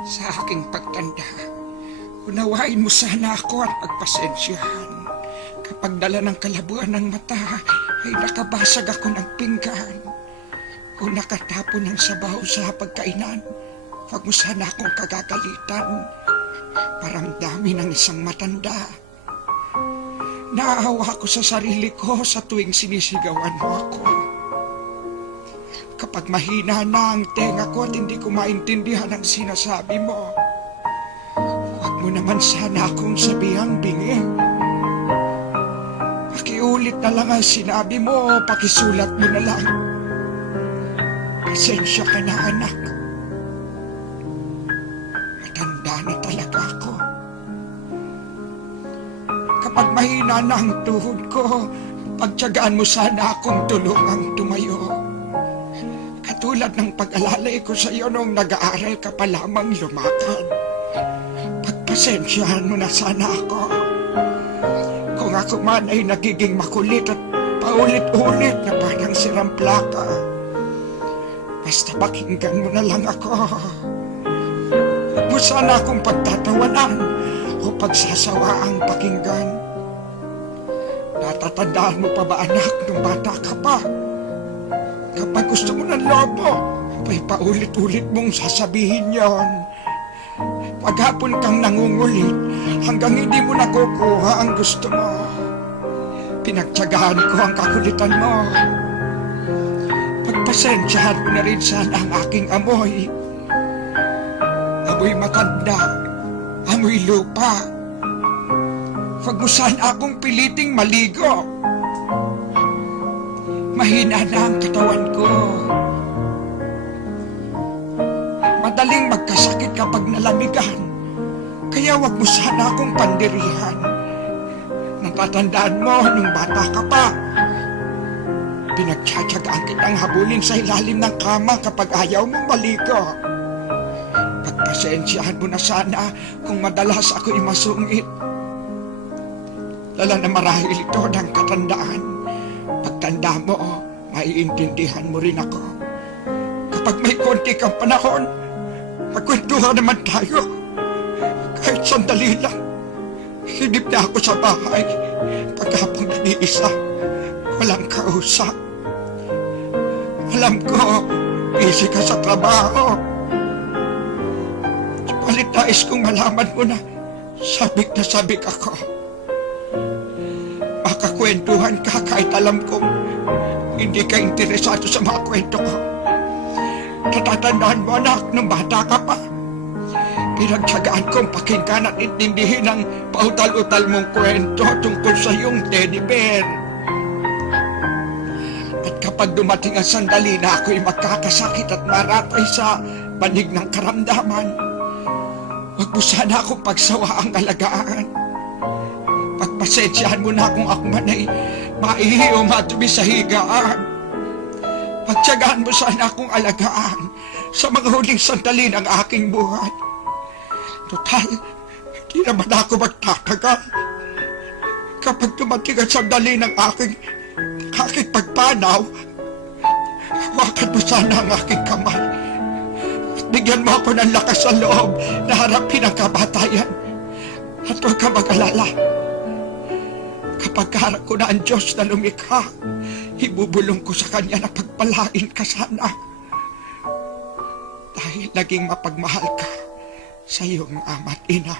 Sa aking pagtanda, unawain mo sana ako at pagpasensyahan. Kapag dala ng kalabuan ng mata, ay nakabasag ako ng pinggan o nakatapon ng sabaw sa pagkainan. Huwag mo sana akong kagagalitan. Paramdami ng isang matanda. Naawa ko sa sarili ko sa tuwing sinisigawan mo ako. Kapag mahina na ang tenga ko at hindi ko maintindihan ang sinasabi mo, huwag mo naman sana akong sabihang bingi. Pakiulit na lang ang sinabi mo, pakisulat mo na lang. Pasensya ka na, anak. Matanda na talaga ako. Kapag mahina na ang tuhod ko, pagtiyagaan mo sana akong tulungang tumayo. Katulad ng pag-alalay ko sa iyo nung nag-aaral ka pa lamang lumakad. Pagpasensyahan mo na sana ako. Kung ako man ay nagiging makulit at paulit-ulit na parang sirang plaka, basta pakinggan mo na lang ako. Huwag mo sana akong pagtatawanan o pagsasawaang pakinggan. Natatandaan mo pa ba, anak, nung bata ka pa? Kapag gusto mo ng lobo, ay paulit-ulit mong sasabihin yon. Paghapon kang nangungulit hanggang hindi mo nakukuha ang gusto mo. Pinagtyagaan ko ang kakulitan mo. Pagpasensyahan mo na rin sana ang aking amoy. Amoy matanda, amoy lupa. Huwag mo sana akong piliting maligo. Mahina na ang katawan ko. Madaling magkasakit kapag nalamigan. Kaya wag mo sana akong pandirihan. Natatandaan mo nung bata ka pa. Pinagtsatsagaan kitang habulin sa ilalim ng kama kapag ayaw mong maligo. Pagpasensyahan mo na sana kung madalas ako'y masungit. Lala na marahil ito ng katandaan. Pagtanda mo, maiintindihan mo rin ako. Kapag may konti kang panahon, magkwentuhan naman tayo. Kahit sandali lang, hinip na ako sa bahay. Paghapong nag-iisa, walang kausap. Alam ko, busy ka sa trabaho. Subalit nais kong malaman mo na sabik na sabik ako. Makakwentuhan ka kahit alam kong hindi ka interesado sa mga kwento ko. Natatandaan mo, anak, nung bata ka pa. Pinagtyagaan kong pakinggan at intindihin ang pautal-utal mong kwento tungkol sa iyong teddy bear. At kapag dumating ang sandali na ako'y magkakasakit at maratay sa banig ng karamdaman, huwag mo sana akong pagsawaang alagaan. Pagpasensyahan mo na kung ako man ay maihi o matubi sa higaan. Pagtiyagaan mo sana akong alagaan sa mga huling sandali ng aking buhay. Total, hindi naman ako magtatagal. Kapag dumating ang sandali ng aking pagpanaw, hawakan mo sana ang aking kamay. At bigyan mo ako ng lakas sa loob na harapin ang kamatayan. At huwag ka mag-alala. Kapag harap ko na ang Diyos na lumikha, ibubulong ko sa Kanya na pagpalain ka sana. Dahil naging mapagmahal ka sa iyong ama't ina.